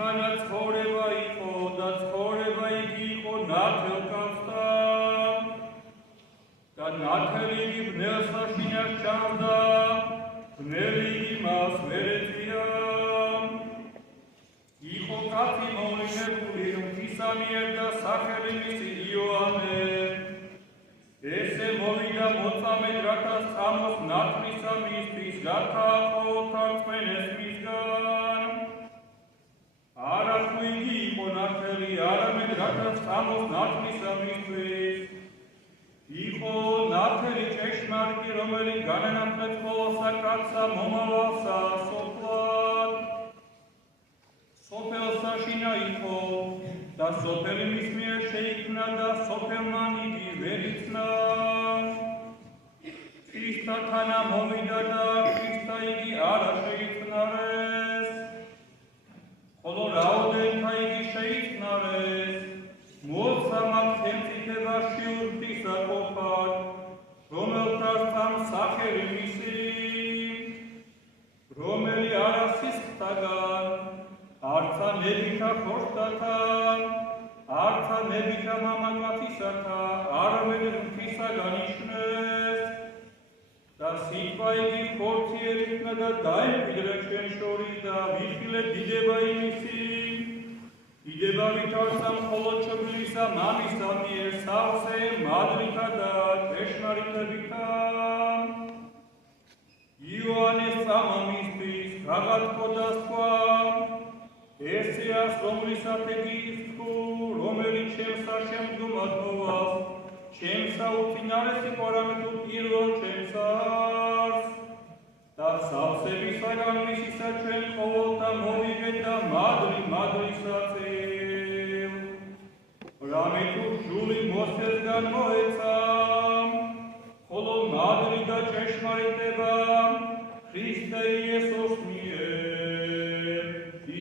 მისთანა ცხოვრება იყო და ცხოვრება იგი იყო ნათელ კაცთა და ნათელი იგი ბნელს საშინას ჩამდა, ბნელი იგი მას ვერ ეწია. იყო კაცი მოვლინებული ღვთისამიერ და სახელი მისი იოანე. ესე მოვიდა მოწამედ, რათა სწამოს ნათლისა მისთვის, რათა აყოლოთ რწმენას მისგან. არა თუ იგი იყო ნათელი, არამედ რათა სწამოს ნათლისა მისთვის. იყო ნათელი ჭეშმარიტი, რომელიც განანათლებს ყოველსა კაცსა მომავალსა სოფლად. სოფელსაშინა იყო და სოფელი მის მიერ შეიქმნა და სოფელმან იგი ვერ იქნა. ქრისტა თანა მომიდა და ქრისტა იგი არა შეიქმნარეს, ხოლო რაოდენთა იგი შეიქმნარეს. მოცა მათ ხელმწიფებაში ღვთისაყოფად, რომელთა სწამს სახელი მისი, რომელი არა სისხლთაგან, არცა ნებითა ხორცთან, არცა ნებითა მამაკაცისათა, არამედ ღვთისაგან იშნეს. და სიტყვა იგი ხორცი ერიქნა და დაემკვიდრა ჩვენ შორის და ვიხილეთ დიდება იმისი, დიდება ვითარცა მხოლოდ ჩობილისა მამისა მიერ სავსე მადრითა და ჭეშმარიტებითა. იოანეს წამა მისთვის გაგათხოვდა სხვა, ესეას რომლისათ ეგის თუ, რომელიც ჩემსა შემდგომად მოვალს, ჩემსა უწინარესი ყვარამეთუ პირველ ჩემსას. და სავსებისაგან მისისა ჩვენ ყოველთა მოვიგეთ და მადრისაწევ. რამე თუ ჟული მოსესგან მოეცა, ხოლო მადრი და ჭეშმარიტება ქრისტე იესო